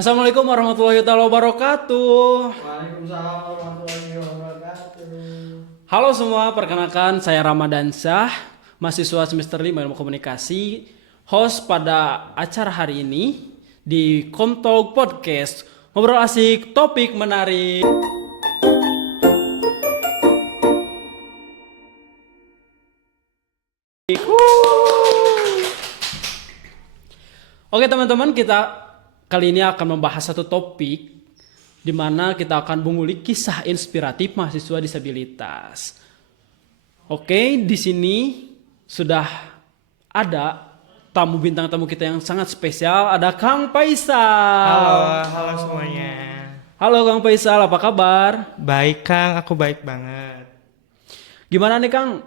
Assalamualaikum warahmatullahi wabarakatuh. Waalaikumsalam warahmatullahi wabarakatuh. Halo semua, perkenalkan saya Ramadan Syah, mahasiswa semester 5 Ilmu Komunikasi, host pada acara hari ini di Komtalk Podcast. Ngobrol asik, topik menarik. Oke teman-teman, kita kali ini akan membahas satu topik di mana kita akan mengulik kisah inspiratif mahasiswa disabilitas. Oke, di sini sudah ada bintang tamu kita yang sangat spesial, ada Kang Faisal. Halo semuanya. Halo Kang Faisal, apa kabar? Baik Kang, aku baik banget. Gimana nih Kang,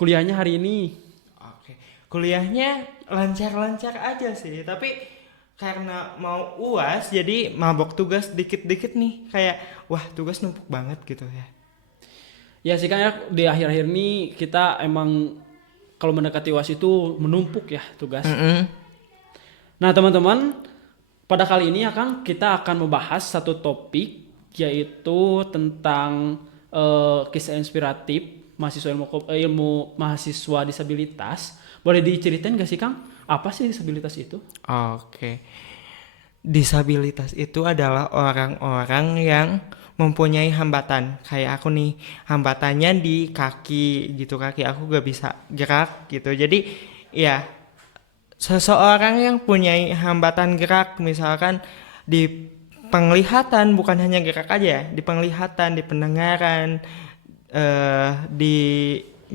kuliahnya hari ini? Oke, kuliahnya lancar-lancar aja sih, tapi karena mau UAS jadi mabok tugas dikit-dikit nih, kayak wah tugas numpuk banget gitu ya. Ya sih Kang, ya, di akhir-akhir ini kita emang kalau mendekati UAS itu menumpuk ya tugas. Nah teman-teman, pada kali ini ya Kang, kita akan membahas satu topik yaitu tentang kisah inspiratif ilmu mahasiswa disabilitas. Boleh diceritain gak sih Kang, apa sih disabilitas itu? Oke. Disabilitas itu adalah orang-orang yang mempunyai hambatan. Kayak aku nih, hambatannya di kaki gitu, kaki aku gak bisa gerak gitu. Jadi ya seseorang yang punya hambatan gerak, misalkan di penglihatan, bukan hanya gerak aja, di penglihatan, di pendengaran, di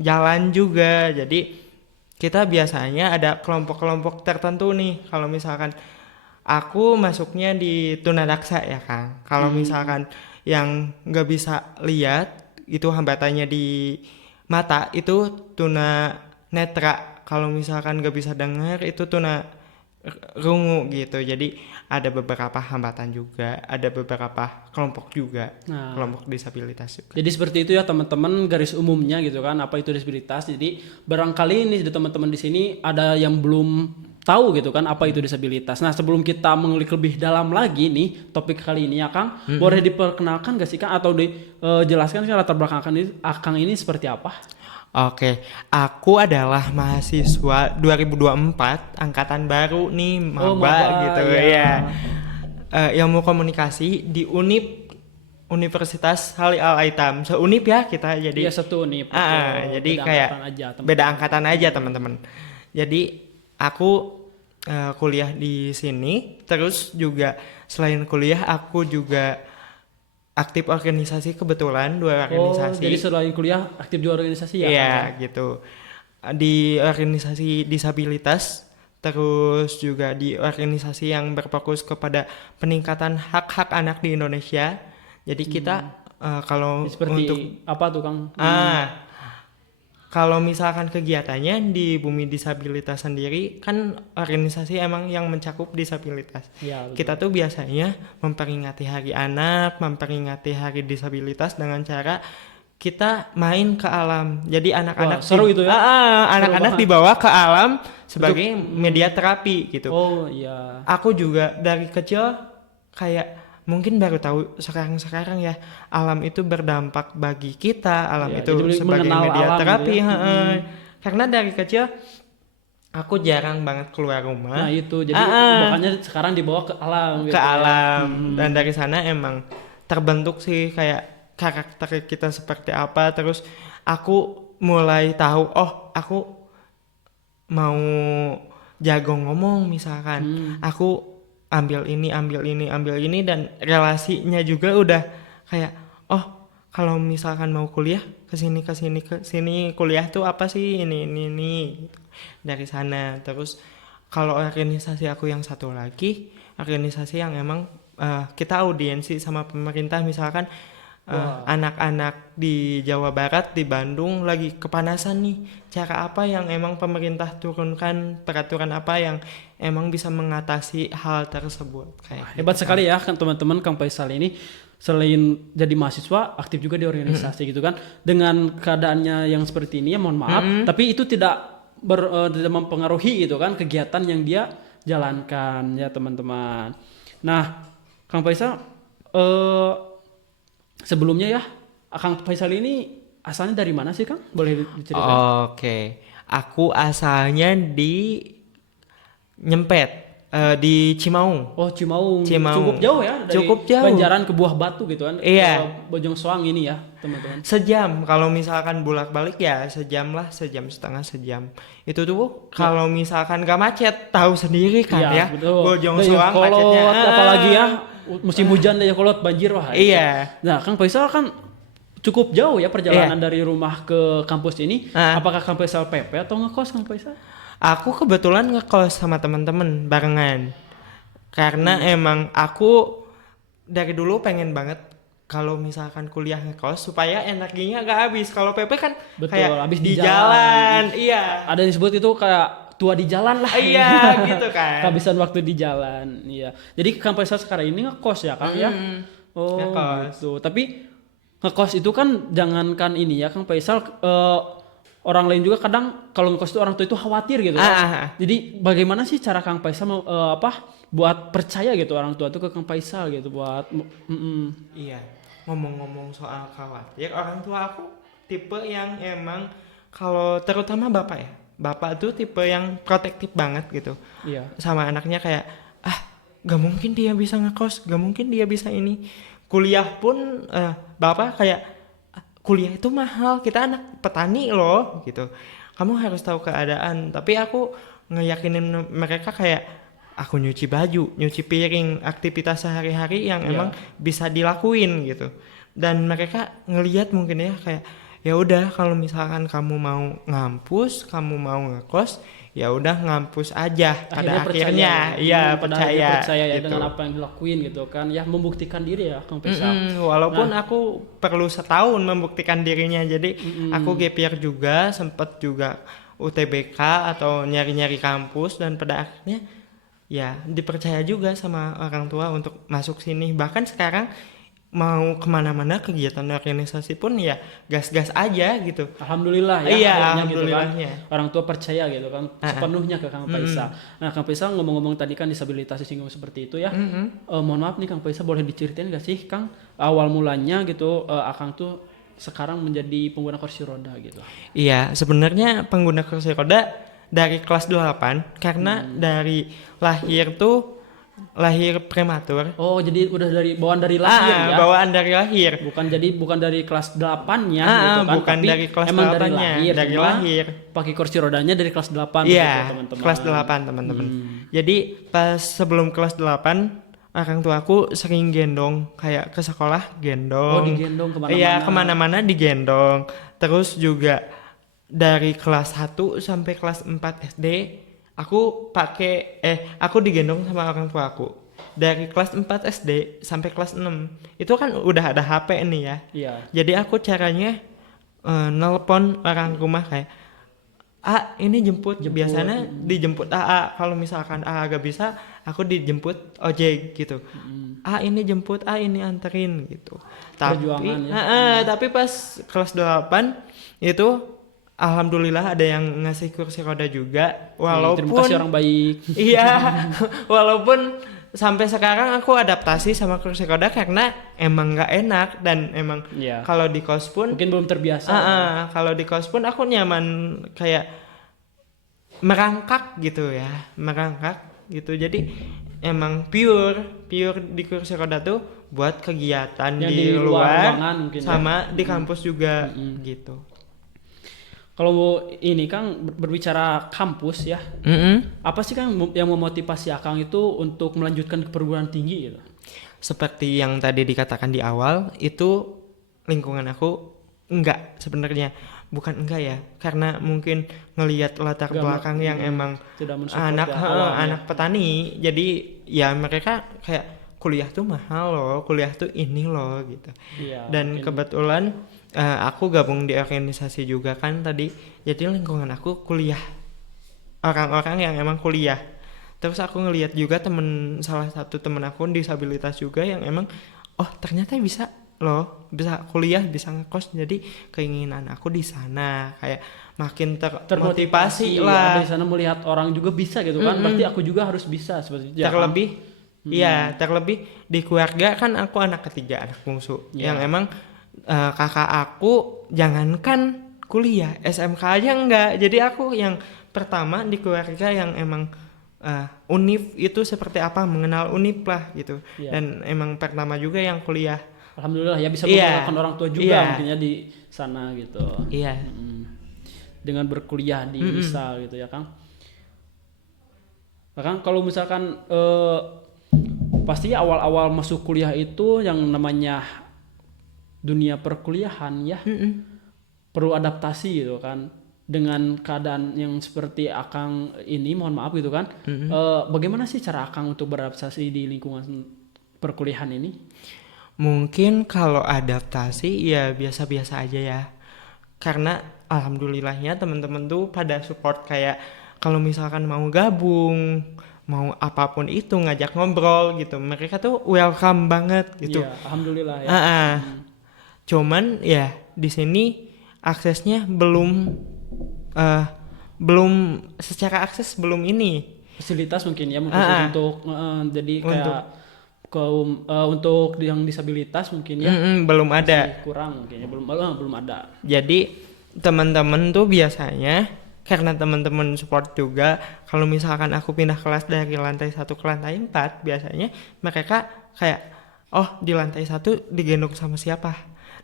jalan juga. Jadi kita biasanya ada kelompok-kelompok tertentu nih. Kalau misalkan aku masuknya di tunadaksa ya Kang. Kalau misalkan yang nggak bisa lihat itu hambatannya di mata itu tuna netra. Kalau misalkan nggak bisa dengar itu tuna rungu gitu. Jadi ada beberapa hambatan juga, ada beberapa kelompok juga, kelompok disabilitas juga. Jadi seperti itu ya teman-teman, garis umumnya gitu kan, apa itu disabilitas. Jadi barangkali ini teman-teman di sini ada yang belum tahu gitu kan apa itu disabilitas. Nah sebelum kita mengulik lebih dalam lagi nih topik kali ini ya Kang, boleh diperkenalkan gak sih Kang atau dijelaskan sih latar belakang Kang ini seperti apa? Oke, aku adalah mahasiswa 2024 angkatan baru nih, maba gitu ya. Ilmu komunikasi di Universitas Hali Al Aitam. Seunip ya kita jadi. Iya satu nih. Jadi kayak beda angkatan aja teman-teman. Jadi aku kuliah di sini, terus juga selain kuliah aku juga aktif organisasi, kebetulan 2 organisasi. Jadi selain kuliah aktif di organisasi ya? Iya gitu. Di organisasi disabilitas, terus juga di organisasi yang berfokus kepada peningkatan hak-hak anak di Indonesia. Jadi kita kalau seperti untuk apa tuh Kang? Kalau misalkan kegiatannya di Bumi Disabilitas sendiri kan organisasi emang yang mencakup disabilitas. Ya, kita tuh biasanya memperingati Hari Anak, memperingati Hari Disabilitas dengan cara kita main ke alam. Jadi anak-anak seru itu ya? anak-anak dibawa ke alam sebagai media terapi gitu. Oh iya. Aku juga dari kecil kayak mungkin baru tahu sekarang ya, alam itu berdampak bagi kita, alam Ya, itu sebagai media terapi. Gitu ya. Karena dari kecil aku jarang banget keluar rumah. Nah itu jadi makanya sekarang dibawa ke alam. Ke alam dan dari sana emang terbentuk sih kayak karakter kita seperti apa. Terus aku mulai tahu, oh aku mau jago ngomong misalkan, aku ambil ini dan relasinya juga udah kayak oh kalau misalkan mau kuliah ke sini kuliah tuh apa sih ini gitu. Dari sana. Terus kalau organisasi aku yang satu lagi, organisasi yang emang kita audiensi sama pemerintah, misalkan anak-anak di Jawa Barat, di Bandung lagi kepanasan nih, cara apa yang emang pemerintah turunkan, peraturan apa yang emang bisa mengatasi hal tersebut. Kayak Hebat gitu, sekali ya kan teman-teman, Kang Faisal ini selain jadi mahasiswa aktif juga di organisasi gitu kan. Dengan keadaannya yang seperti ini ya mohon maaf, tapi itu tidak tidak mempengaruhi gitu kan kegiatan yang dia jalankan ya teman-teman. Nah, Kang Faisal, eh sebelumnya ya, Kang Faisal ini asalnya dari mana sih Kang? Boleh diceritain? Oke, aku asalnya di Nyempet, di Cimaung. Oh, Cimaung cukup Cimaung, jauh ya dari cukup jauh. Banjaran ke Buah Batu gitu kan, ke Iya, Bojong Soang ini ya, teman-teman. sejam. Kalau misalkan bolak-balik ya sejam lah, sejam setengah sejam. Itu tuh Nah, kalau misalkan gak macet, tahu sendiri kan iya ya. betul. Bojong Udah ya Soang macetnya. kolot, apalagi ya musim hujan deh ya kolot banjir wah itu. Iya, Nah, Kang Faisal kan cukup jauh ya iya. perjalanan dari rumah ke kampus ini. Ah, Apakah Kang Faisal PP atau ngekos Kang Faisal? aku kebetulan ngekos sama teman-teman barengan. Karena Hmm, emang aku dari dulu pengen banget kalau misalkan kuliah ngekos supaya energinya gak habis. Kalau PP kan betul, kayak habis di di jalan. jalan, iya. Ada yang disebut itu kayak tua di jalan lah. Iya gitu kan. Kehabisan waktu di jalan. Iya. Jadi Kang Faisal sekarang ini ngekos ya Kang ya? Mm, Oh ngekos. gitu. Tapi ngekos itu kan jangankan ini ya Kang Faisal, orang lain juga kadang kalau ngekos itu orang tua itu khawatir gitu Ah, kan. ah, ah. Jadi bagaimana sih cara Kang Faisal buat percaya gitu orang tua itu ke Kang Faisal gitu buat Iya. Ngomong-ngomong soal khawatir, orang tua aku tipe yang emang kalau terutama bapak ya. Bapak tuh tipe yang protektif banget gitu. iya. Sama anaknya kayak gak mungkin dia bisa ngekos, gak mungkin dia bisa ini. Kuliah pun bapak kayak kuliah itu mahal, kita anak petani loh gitu, kamu harus tahu keadaan. Tapi aku ngeyakinin mereka kayak aku nyuci baju, nyuci piring, aktivitas sehari-hari yang emang Iya. bisa dilakuin gitu. Dan mereka ngelihat mungkin ya kayak ya udah kalau misalkan kamu mau ngampus, kamu mau ngekos, ya udah ngampus aja. Akhirnya Pada percaya akhirnya ya. iya Pada akhirnya percaya percaya ya gitu. dengan apa yang dilakuin gitu kan. Ya membuktikan diri ya Kang Faisal. Walaupun Nah, aku perlu setahun membuktikan dirinya, jadi aku mm-mm. gap year juga, sempet juga UTBK atau nyari-nyari kampus, dan pada akhirnya ya dipercaya juga sama orang tua untuk masuk sini. Bahkan sekarang mau kemana-mana kegiatan organisasi pun ya gas-gas aja gitu. Alhamdulillah ya Iya, akhirnya gitu kan alhamdulillahnya. orang tua percaya gitu kan Ah, ah. sepenuhnya ke Kang Faisal. Nah Kang Faisal ngomong-ngomong tadi kan disabilitas disinggung seperti itu ya. Mohon maaf nih Kang Faisal boleh diceritain gak sih Kang awal mulanya gitu Akang tuh sekarang menjadi pengguna kursi roda gitu. Iya, sebenarnya pengguna kursi roda dari kelas 8 karena dari lahir tuh lahir prematur. Oh jadi udah dari bawaan dari lahir ya. Bawaan dari lahir. Bukan dari kelas 8-nya gitu kan, Bukan tapi dari kelas emang dari 8-nya, lahir, dari cuma lahir. pakai kursi rodanya dari kelas 8 Iya, begitu teman-teman. kelas 8 teman-teman. Jadi pas sebelum kelas 8 orang tuaku sering gendong kayak ke sekolah Oh gendong. digendong kemana-mana. Iya, kemana-mana digendong. Terus juga dari kelas 1 sampai kelas 4 SD aku digendong sama orang tuaku. Dari kelas 4 SD sampai kelas 6 itu kan udah ada HP nih ya. Iya. Jadi aku caranya nelpon orang rumah kayak ini jemput. Biasanya dijemput kalau misalkan agak bisa aku dijemput ojek gitu. Ini jemput, ini anterin gitu. Perjuangan ya. Tapi pas kelas 8 itu alhamdulillah ada yang ngasih kursi roda juga, Terima kasih orang baik. iya, walaupun sampai sekarang aku adaptasi sama kursi roda karena emang nggak enak. Dan emang Iya. kalau di kos pun Mungkin belum terbiasa. kalau di kos pun aku nyaman kayak merangkak gitu ya, merangkak gitu. Jadi emang pure di kursi roda tuh buat kegiatan Yang di di luar luar ruangan mungkin ya. sama di kampus juga gitu. Kalau ini Kang berbicara kampus ya, apa sih Kang yang memotivasi Akang itu untuk melanjutkan ke perguruan tinggi gitu? Seperti yang tadi dikatakan di awal, itu lingkungan aku sebenarnya bukan enggak ya, karena mungkin ngelihat latar belakang yang emang Tidak mensupport ya awalnya. anak petani. Jadi ya mereka kayak kuliah tuh mahal loh, kuliah tuh ini loh gitu. Iya, Dan mungkin. kebetulan aku gabung di organisasi juga kan tadi. Jadi lingkungan aku kuliah, orang-orang yang emang kuliah. Terus aku ngelihat juga salah satu temen aku disabilitas juga yang emang ternyata bisa loh, bisa kuliah, bisa ngekos. Jadi keinginan aku di sana kayak makin termotivasi ya, lah. dari sana melihat orang juga bisa gitu kan. Berarti aku juga harus bisa seperti itu. Ya, Kang? Terlebih Iya, terlebih di keluarga kan aku anak ketiga, anak bungsu. Iya. Yang emang kakak aku jangankan kuliah, SMK aja enggak. Jadi aku yang pertama di keluarga yang emang univ itu seperti apa, mengenal univ lah gitu. Iya. Dan emang pertama juga yang kuliah. Alhamdulillah ya bisa Iya. membanggakan orang tua juga Iya. mungkinnya di sana gitu. Iya. Dengan berkuliah di WISA gitu ya Kang. Nah, Kang kalau misalkan pasti awal-awal masuk kuliah itu yang namanya dunia perkuliahan ya perlu adaptasi gitu kan dengan keadaan yang seperti Akang ini, mohon maaf gitu kan. Bagaimana sih cara Akang untuk beradaptasi di lingkungan perkuliahan ini? Mungkin kalau adaptasi ya biasa-biasa aja ya. Karena alhamdulillahnya teman-teman tuh pada support kayak kalau misalkan mau gabung, mau apapun itu ngajak ngobrol gitu. Mereka tuh welcome banget gitu. Iya, alhamdulillah ya. Cuman ya di sini aksesnya belum secara akses belum ini. Fasilitas mungkin ya mungkin untuk jadi kayak untuk yang disabilitas mungkin ya Belum ada. masih kurang mungkin ya belum ada. Jadi teman-teman tuh biasanya karena teman-teman support juga kalau misalkan aku pindah kelas dari lantai 1 ke lantai 4 biasanya mereka kayak di lantai 1 digendong sama siapa,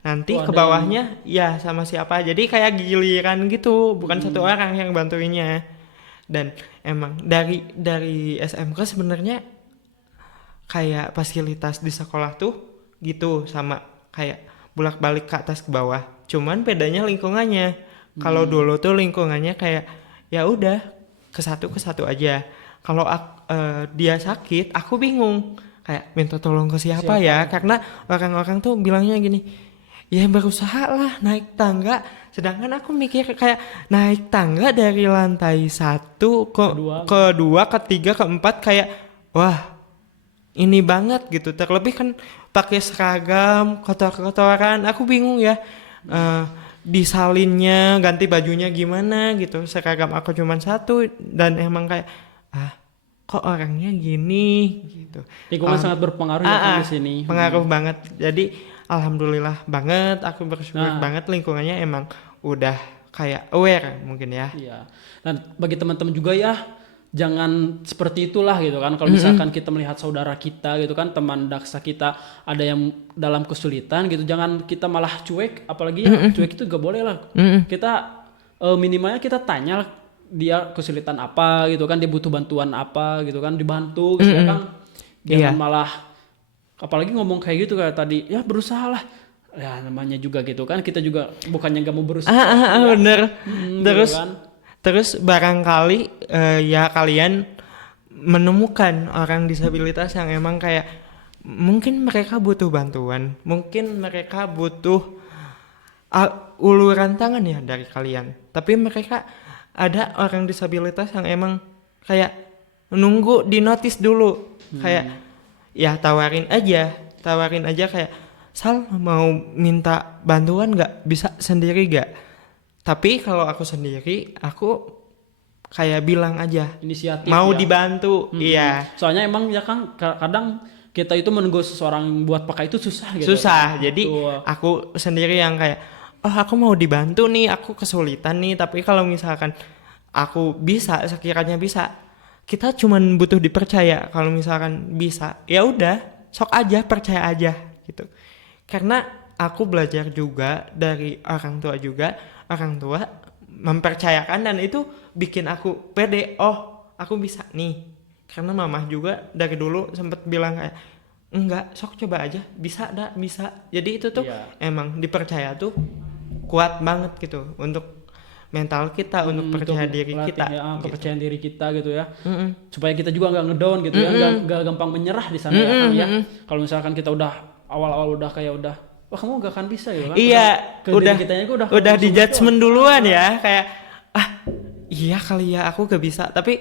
nanti ke bawahnya ya sama siapa, jadi kayak giliran gitu, bukan satu orang yang bantuinnya. Dan emang dari SMK sebenarnya kayak fasilitas di sekolah tuh gitu sama kayak bolak-balik ke atas ke bawah, cuman bedanya lingkungannya. Kalau dulu tuh lingkungannya kayak ya udah ke satu aja. Kalau dia sakit, aku bingung kayak minta tolong ke siapa ya, karena orang-orang tuh bilangnya gini, ya berusaha lah naik tangga. Sedangkan aku mikir kayak naik tangga dari lantai 1 ke 2, ke 3, ke 4 kayak wah ini banget gitu. Terlebih kan pakai seragam, kotor-kotoran, aku bingung ya. Disalinnya, ganti bajunya gimana gitu. Seragam aku cuma 1 dan emang kayak kok orangnya gini gitu. Lingkungan sangat berpengaruh ya kan di sini. Pengaruh banget. Jadi alhamdulillah banget, aku bersyukur banget lingkungannya emang udah kayak aware mungkin ya. Iya. Dan bagi teman-teman juga ya jangan seperti itulah gitu kan. Kalau misalkan kita melihat saudara kita gitu kan, teman daksa kita ada yang dalam kesulitan gitu, jangan kita malah cuek, apalagi cuek itu gak boleh lah. Kita minimalnya kita tanya dia kesulitan apa gitu kan, dia butuh bantuan apa gitu kan, dibantu gitu ya kan. Jangan malah apalagi ngomong kayak gitu kayak tadi, ya berusaha lah. Ya namanya juga gitu kan, kita juga bukannya gak mau berusaha. Bener. Terus gitu kan? Terus barangkali ya kalian menemukan orang disabilitas yang emang kayak mungkin mereka butuh bantuan, mungkin mereka butuh uluran tangan ya dari kalian. Tapi mereka ada orang disabilitas yang emang kayak nunggu di notice dulu, kayak ya tawarin aja kayak Sal mau minta bantuan nggak, bisa sendiri nggak? Tapi kalau aku sendiri, aku kayak bilang aja inisiatif mau ya. Dibantu. Iya. Soalnya emang ya kan kadang kita itu menunggu seseorang buat pakai itu susah gitu. Susah. Jadi aku sendiri yang kayak aku mau dibantu nih, aku kesulitan nih, tapi kalau misalkan aku bisa, sekiranya bisa, kita cuman butuh dipercaya. Kalau misalkan bisa, ya udah, sok aja, percaya aja gitu. Karena aku belajar juga dari orang tua mempercayakan, dan itu bikin aku pede, aku bisa nih. Karena mamah juga dari dulu sempet bilang kayak enggak, sok coba aja, bisa. Jadi itu tuh emang dipercaya tuh kuat banget gitu untuk mental kita, untuk percaya diri kita, kepercayaan diri kita gitu ya. Supaya kita juga nggak ngedown gitu ya, nggak gampang menyerah di sana ya kan ya. Kalau misalkan kita udah awal-awal udah kayak wah kamu gak akan bisa gitu kan. Iya, udah di judgement duluan ya, kayak iya kali ya aku gak bisa. Tapi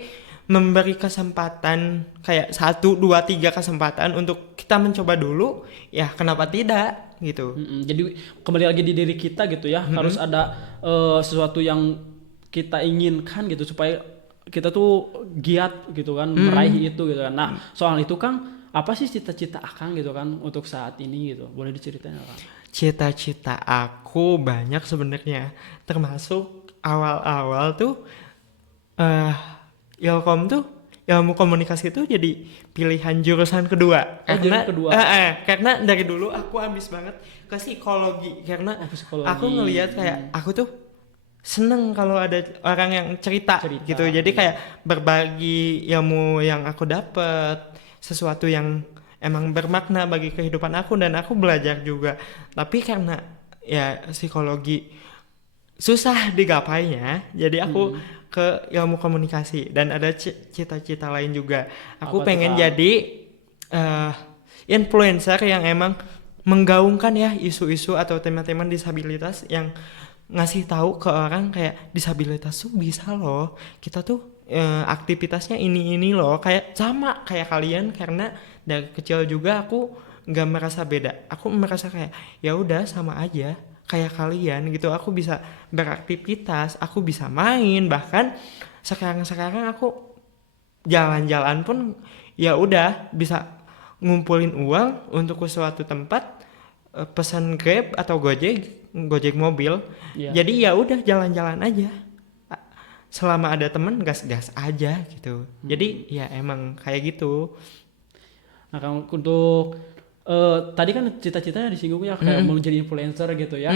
memberi kesempatan kayak 1, 2, 3 kesempatan untuk kita mencoba dulu, ya kenapa tidak gitu. Jadi kembali lagi di diri kita gitu ya, harus ada sesuatu yang kita inginkan gitu supaya kita tuh giat gitu kan meraih itu gitu kan. Nah soal itu Kang, apa sih cita-cita Akang gitu kan untuk saat ini gitu? Boleh diceritain Akang? Cita-cita aku banyak sebenarnya, termasuk awal-awal tuh eh Ilkom tuh ilmu komunikasi tuh jadi pilihan jurusan kedua Oh, karena jurusan kedua. karena dari dulu aku ambis banget ke psikologi karena Psikologi. aku ngelihat kayak aku tuh seneng kalau ada orang yang cerita gitu, jadi iya. kayak berbagi ilmu yang aku dapet, sesuatu yang emang bermakna bagi kehidupan aku dan aku belajar juga. Tapi karena ya psikologi susah digapainya, jadi aku ke ilmu komunikasi dan ada cita-cita lain juga. Aku Apa tuh, pengen Kang? jadi eh, influencer yang emang menggaungkan ya isu-isu atau tema-tema disabilitas, yang ngasih tahu ke orang kayak disabilitas tuh bisa loh, kita tuh aktivitasnya ini loh, kayak sama kayak kalian. Karena dari kecil juga aku nggak merasa beda, aku merasa kayak ya udah sama aja kayak kalian gitu. Aku bisa beraktivitas, aku bisa main, bahkan sekarang aku jalan-jalan pun ya udah bisa ngumpulin uang untuk ke suatu tempat, pesan Grab atau Gojek mobil. Iya. Jadi ya udah jalan-jalan aja. Selama ada temen gas-gas aja gitu. Jadi ya emang kayak gitu. Nah, Kang, untuk tadi kan cita-citanya disinggung ya kayak mau jadi influencer gitu ya.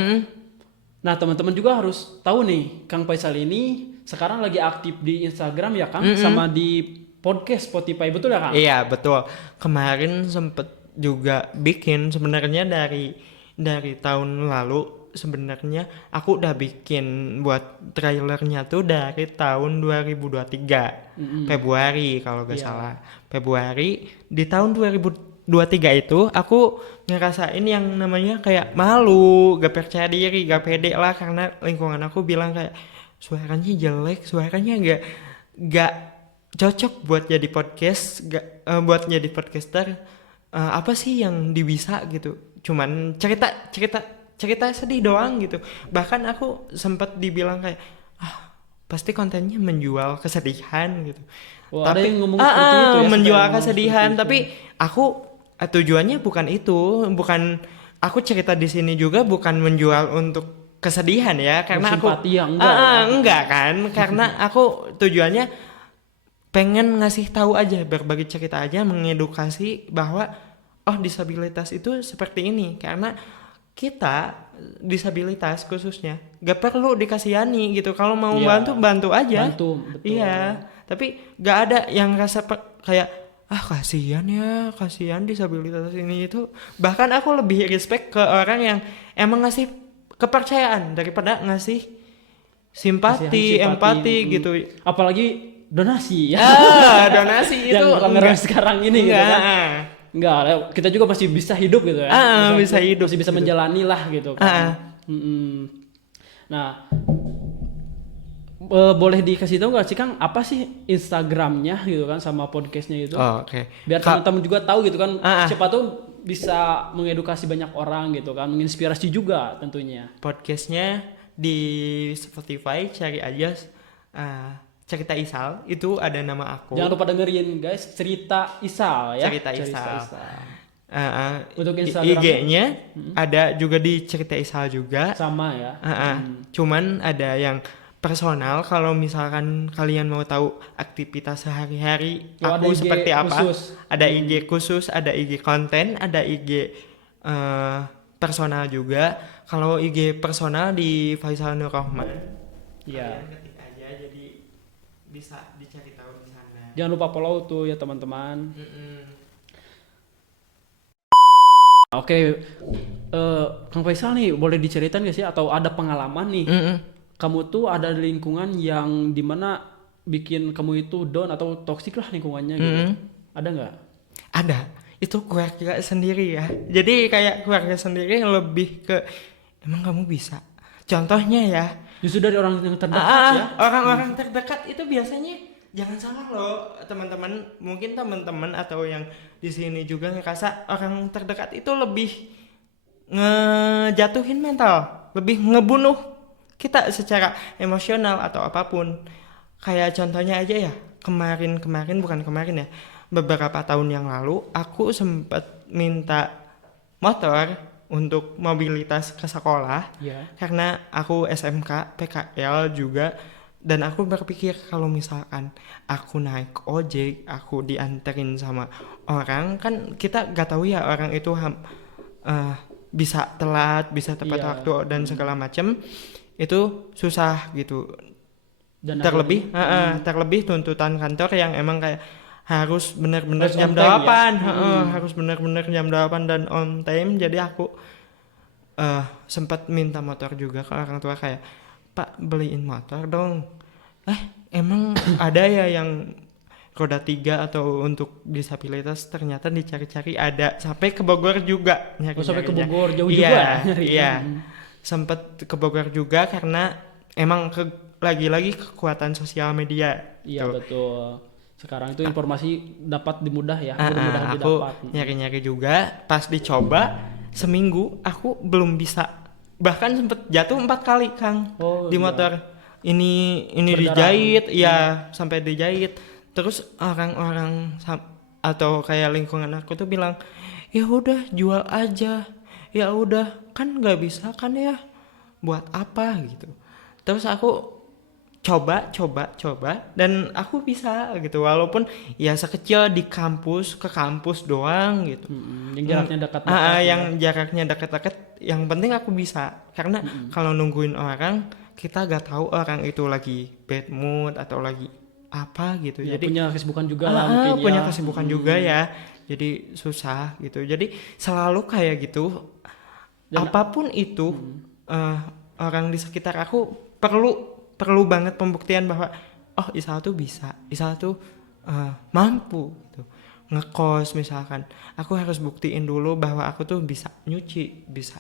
Nah, teman-teman juga harus tahu nih, Kang Faisal ini sekarang lagi aktif di Instagram ya, Kang, sama di podcast Spotify, betul ya, Kang? Iya betul. Kemarin sempet juga bikin sebenarnya dari tahun lalu. Sebenarnya aku udah bikin buat trailernya tuh dari tahun 2023 Februari kalau gak salah. Februari di tahun 2023 itu aku ngerasain yang namanya kayak malu, gak percaya diri, gak pede lah, karena lingkungan aku bilang kayak suaranya jelek, suaranya gak cocok buat jadi podcast, buat jadi podcaster. Apa sih yang dibisa gitu, cuman cerita sedih doang gitu. Bahkan aku sempat dibilang kayak pasti kontennya menjual kesedihan gitu. Oh, ada Tapi yang ngomong seperti itu ya, sampai menjual ngomong kesedihan, seperti itu. tapi aku tujuannya bukan itu, bukan aku cerita di sini juga bukan menjual untuk kesedihan ya, karena aku Simpati ya, enggak ya. enggak kan, karena aku tujuannya pengen ngasih tahu aja, berbagi cerita aja, mengedukasi bahwa oh disabilitas itu seperti ini. Karena kita disabilitas khususnya gak perlu dikasihani gitu, kalau mau Iya. bantu aja. Bantu, betul. Iya, tapi gak ada yang rasa kayak kasihan disabilitas ini itu. Bahkan aku lebih respect ke orang yang emang ngasih kepercayaan daripada ngasih simpati, empati gitu. Apalagi donasi ya. Donasi itu yang rame sekarang ini gitu enggak. kan. Enggak, kita juga masih bisa hidup gitu ya. Bisa hidup. Masih bisa gitu. menjalani lah gitu kan. Nah, boleh dikasih tahu nggak sih Kang, apa sih Instagramnya gitu kan sama podcastnya gitu? Oke. Biar teman-teman juga tahu gitu kan. Siapa tuh bisa mengedukasi banyak orang gitu kan, menginspirasi juga tentunya. Podcastnya di Spotify cari aja Cerita Isal, itu ada nama aku. Jangan lupa dengerin guys, Cerita Isal ya. Cerita Isal. Untuk Instagram IG-nya ada juga di Cerita Isal juga. sama ya. Cuman ada yang personal, kalau misalkan kalian mau tahu aktivitas sehari-hari aku seperti apa. Khusus. Ada IG khusus, ada IG konten, ada IG personal juga. Kalau IG personal di Faisal Nur Rahman. Iya. Kalian ketik aja, jadi bisa dicari tahu di sana. Jangan lupa follow tuh ya teman-teman. Oke, Kang Faisal nih boleh diceritain gak sih, atau ada pengalaman nih kamu tuh ada di lingkungan yang dimana bikin kamu itu down atau toksik lah lingkungannya gitu? Ada nggak? Ada, itu keluarga sendiri ya. Jadi kayak keluarga sendiri lebih ke emang kamu bisa. Contohnya ya. Justru dari orang yang terdekat ya. Orang-orang terdekat itu biasanya, jangan salah loh teman-teman. Mungkin teman-teman atau yang di sini juga ngerasa orang terdekat itu lebih ngejatuhin mental, lebih ngebunuh kita secara emosional atau apapun. Kayak contohnya aja ya, kemarin beberapa tahun yang lalu aku sempat minta motor untuk mobilitas ke sekolah Ya. karena aku SMK PKL juga, dan aku berpikir kalau misalkan aku naik ojek, aku dianterin sama orang, kan kita gak tahu ya orang itu bisa telat, bisa tepat Iya. waktu dan segala macam, itu susah gitu. Dan Terlebih tuntutan kantor yang emang kayak harus benar-benar harus jam on time ya. 8, harus benar-benar jam 8 dan on time. Jadi aku sempat minta motor juga ke orang tua kayak, "Pak, beliin motor dong." Emang ada ya yang roda 3 atau untuk disabilitas? Ternyata dicari-cari ada, sampai ke Bogor juga Oh, sampai ke nyari-nyarinya. Bogor jauh Iya, juga nyarinya. iya. Sempet ke Bogor juga karena emang lagi-lagi kekuatan sosial media. Iya Tuh. betul. Sekarang itu informasi dapat dimudah ya, mudah-mudahan Aku didapat. nyari-nyari juga, pas dicoba seminggu aku belum bisa, bahkan sempet jatuh 4 kali Kang Oh, di iya. motor. Ini Berdarah. dijahit, ya sampai dijahit. Terus orang-orang atau kayak lingkungan aku tuh bilang, "Ya udah jual aja, ya udah kan nggak bisa kan ya, buat apa gitu." Terus aku coba dan aku bisa gitu, walaupun ya sekecil di kampus ke kampus doang gitu. Yang jaraknya dekat-dekat ya. Yang jaraknya dekat-dekat, yang penting aku bisa, karena kalau nungguin orang kita gak tahu orang itu lagi bad mood atau lagi apa gitu. Ya, Jadi punya kesibukan juga lah mungkin punya ya. kesibukan juga ya, jadi susah gitu. Jadi selalu kayak gitu. Dan- Apapun itu, orang di sekitar aku perlu banget pembuktian bahwa oh Isal tuh bisa, Isal tuh mampu gitu. Ngekos misalkan, aku harus buktiin dulu bahwa aku tuh bisa nyuci, bisa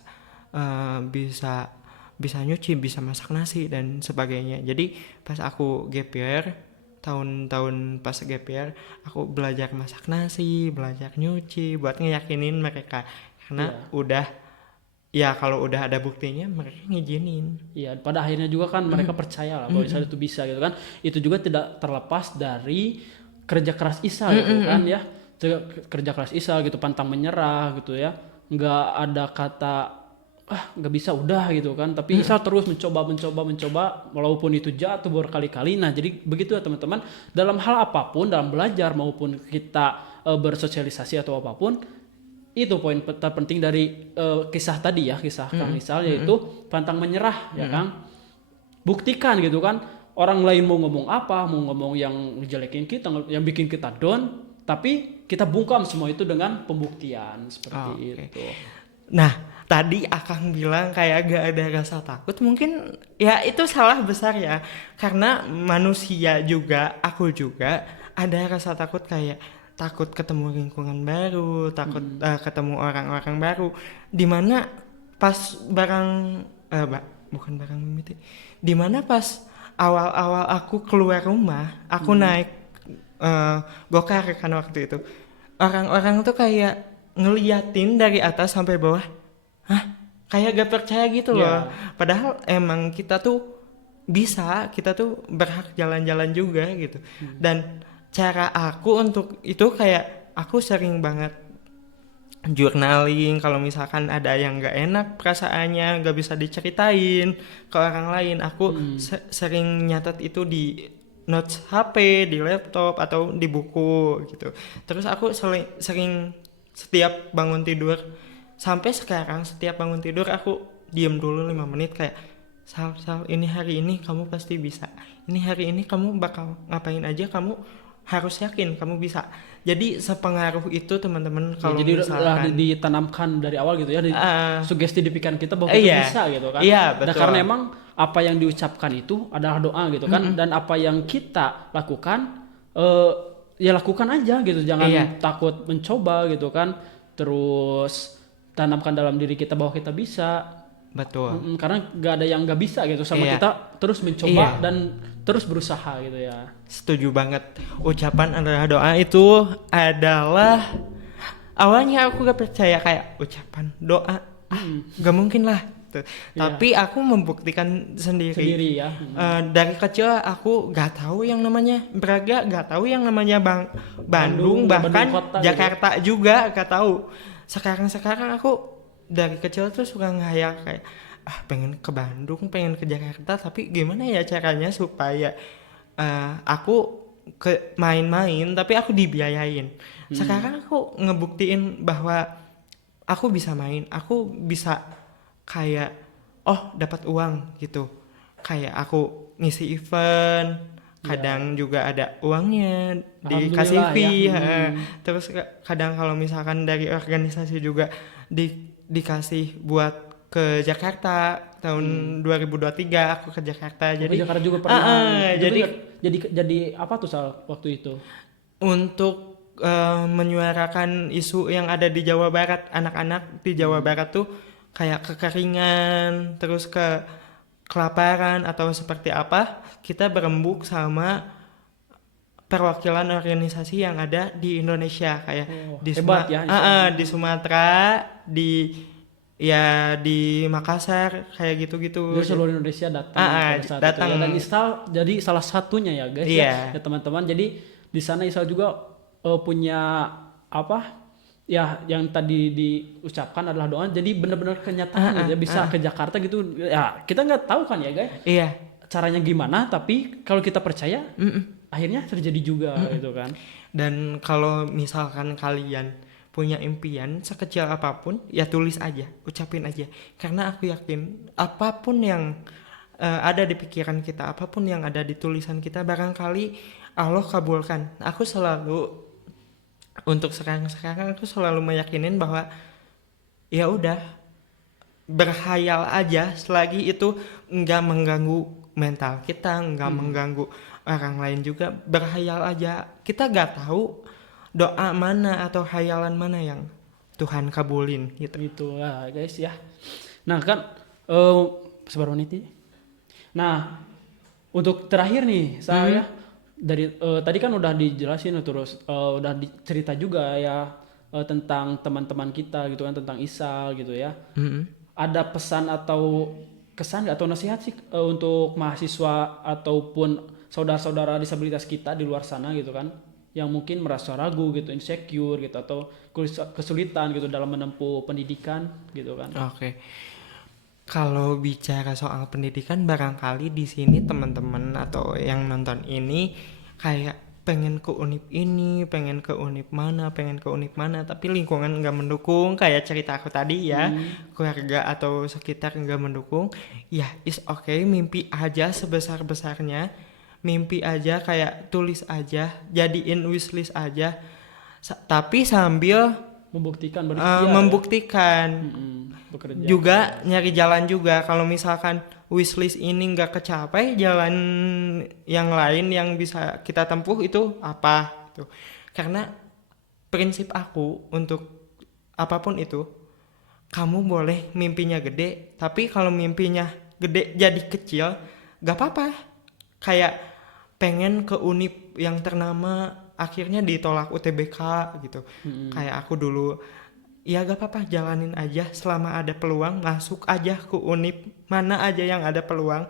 nyuci, bisa masak nasi dan sebagainya. Jadi pas aku gap year, tahun-tahun pas gap year, aku belajar masak nasi, belajar nyuci buat ngeyakinin mereka, karena ya kalau udah ada buktinya mereka ngizinin. Iya, pada akhirnya juga kan mereka percaya lah bahwa Isa itu bisa gitu kan. Itu juga tidak terlepas dari kerja keras Isa gitu kan ya. Kerja keras Isa gitu, pantang menyerah gitu ya. Nggak ada kata nggak bisa udah gitu kan. Tapi Isa terus mencoba walaupun itu jatuh berkali-kali. Nah, jadi begitu ya teman-teman. Dalam hal apapun, dalam belajar maupun kita bersosialisasi atau apapun, itu poin terpenting dari kisah tadi ya, kisah Kang Isal, yaitu pantang menyerah ya Kang. Buktikan gitu kan, orang lain mau ngomong apa, mau ngomong yang ngejelekin kita, yang bikin kita down, tapi kita bungkam semua itu dengan pembuktian seperti itu. Nah, tadi Akang bilang kayak gak ada rasa takut, mungkin ya itu salah besar ya, karena manusia juga, aku juga ada rasa takut, kayak takut ketemu lingkungan baru, takut ketemu orang-orang baru, dimana pas bukan barang mimpi, dimana pas awal-awal aku keluar rumah, aku naik gokar kan waktu itu, orang-orang tuh kayak ngeliatin dari atas sampai bawah, kayak gak percaya gitu loh. Padahal emang kita tuh bisa, kita tuh berhak jalan-jalan juga gitu. Dan cara aku untuk itu kayak aku sering banget journaling kalau misalkan ada yang gak enak perasaannya, gak bisa diceritain ke orang lain. Aku sering nyatet itu di notes HP, di laptop, atau di buku gitu. Terus aku sering setiap bangun tidur, sampai sekarang setiap bangun tidur aku diem dulu 5 menit kayak, Sal, ini hari ini kamu pasti bisa. Ini hari ini kamu bakal ngapain aja, kamu harus yakin kamu bisa. Jadi sepengaruh itu teman-teman kalau jadi misalkan ditanamkan dari awal gitu ya, sugesti di pikiran kita bahwa kita bisa gitu kan. Iya, betul. Dan karena emang apa yang diucapkan itu adalah doa gitu kan, dan apa yang kita lakukan ya lakukan aja gitu, jangan takut mencoba gitu kan. Terus tanamkan dalam diri kita bahwa kita bisa. Betul. Karena gak ada yang gak bisa gitu sama kita, terus mencoba dan terus berusaha gitu ya. Setuju banget. Ucapan adalah doa itu adalah, awalnya aku gak percaya kayak ucapan doa gak mungkin lah Tuh. Iya. Tapi aku membuktikan Sendiri ya. Dari kecil aku gak tahu yang namanya Braga, gak tahu yang namanya Bandung, bahkan Bandung kota gitu. Jakarta juga gak tahu. Sekarang aku dari kecil tuh suka ngehayal kayak pengen ke Bandung, pengen ke Jakarta, tapi gimana ya caranya supaya aku ke main-main tapi aku dibiayain. Sekarang aku ngebuktiin bahwa aku bisa main, aku bisa kayak dapat uang gitu. Kayak aku ngisi event, kadang juga ada uangnya dikasih Alhamdulillah fee. ya. Terus kadang kalau misalkan dari organisasi juga dikasih buat ke Jakarta tahun 2023 aku ke Jakarta. Ke Jadi Jakarta juga pernah. Itu jadi jadi apa tuh Sal waktu itu? untuk menyuarakan isu yang ada di Jawa Barat, anak-anak di Jawa Barat tuh kayak kekeringan, terus kelaparan atau seperti apa, kita berembuk sama perwakilan organisasi yang ada di Indonesia kayak Hebat ya. di Sumatera, di Makassar kayak gitu-gitu. Jadi seluruh Indonesia datang pada saat datang. itu ya. Dan Isal jadi salah satunya ya guys ya teman-teman. Jadi di sana Isal juga punya apa ya yang tadi diucapkan adalah doa. Jadi benar-benar kenyataan ya bisa ke Jakarta gitu ya. Kita nggak tahu kan ya guys. Iya. Caranya gimana, tapi kalau kita percaya akhirnya terjadi juga gitu kan. Dan kalau misalkan kalian punya impian sekecil apapun, ya tulis aja, ucapin aja. Karena aku yakin apapun yang ada di pikiran kita, apapun yang ada di tulisan kita, barangkali Allah kabulkan. Aku selalu untuk sekarang aku selalu meyakinin bahwa ya udah berhayal aja selagi itu nggak mengganggu mental kita, nggak mengganggu orang lain juga, berhayal aja. Kita nggak tahu doa mana atau hayalan mana yang Tuhan kabulin gitu. Gitu lah guys ya. Nah kan sebar menit. Nah untuk terakhir nih saya dari tadi kan udah dijelasin terus udah cerita juga ya tentang teman-teman kita gitu kan, tentang Isal gitu ya. Ada pesan atau kesan atau nasihat sih untuk mahasiswa ataupun saudara-saudara disabilitas kita di luar sana gitu kan, yang mungkin merasa ragu gitu, insecure gitu atau kesulitan gitu dalam menempuh pendidikan gitu kan. Oke. Kalau bicara soal pendidikan, barangkali di sini teman-teman atau yang nonton ini kayak pengen ke univ ini, pengen ke univ mana, tapi lingkungan nggak mendukung, kayak cerita aku tadi ya, keluarga atau sekitar nggak mendukung. Ya, is okay, mimpi aja sebesar-besarnya, mimpi aja, kayak tulis aja, jadiin wishlist aja, tapi sambil Membuktikan berikhtiar membuktikan bekerja juga nyari jalan juga. Kalau misalkan wishlist ini nggak kecapai, jalan yang lain yang bisa kita tempuh itu apa gitu. Karena prinsip aku untuk apapun itu, kamu boleh mimpinya gede, tapi kalau mimpinya gede jadi kecil nggak apa-apa. Kayak pengen ke univ yang ternama akhirnya ditolak UTBK gitu. Kayak aku dulu, ya gak apa-apa, jalanin aja selama ada peluang, masuk aja ke univ mana aja yang ada peluang.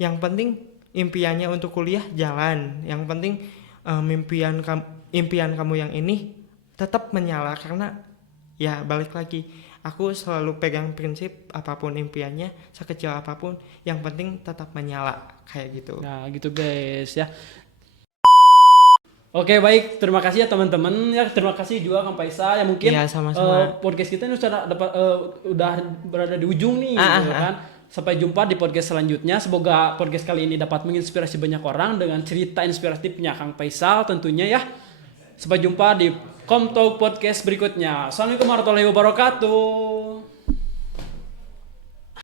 Yang penting impiannya untuk kuliah jalan. Yang penting impian kamu yang ini tetap menyala, karena ya balik lagi, aku selalu pegang prinsip apapun impiannya, sekecil apapun, yang penting tetap menyala kayak gitu. Nah gitu guys ya. Oke baik, terima kasih ya teman-teman ya, terima kasih juga Kang Faisal yang mungkin ya, sama-sama. Podcast kita ini udah berada di ujung nih gitu kan. Sampai jumpa di podcast selanjutnya. Semoga podcast kali ini dapat menginspirasi banyak orang dengan cerita inspiratifnya Kang Faisal tentunya ya. Sampai jumpa di Komtalk Podcast berikutnya. Assalamualaikum warahmatullahi wabarakatuh.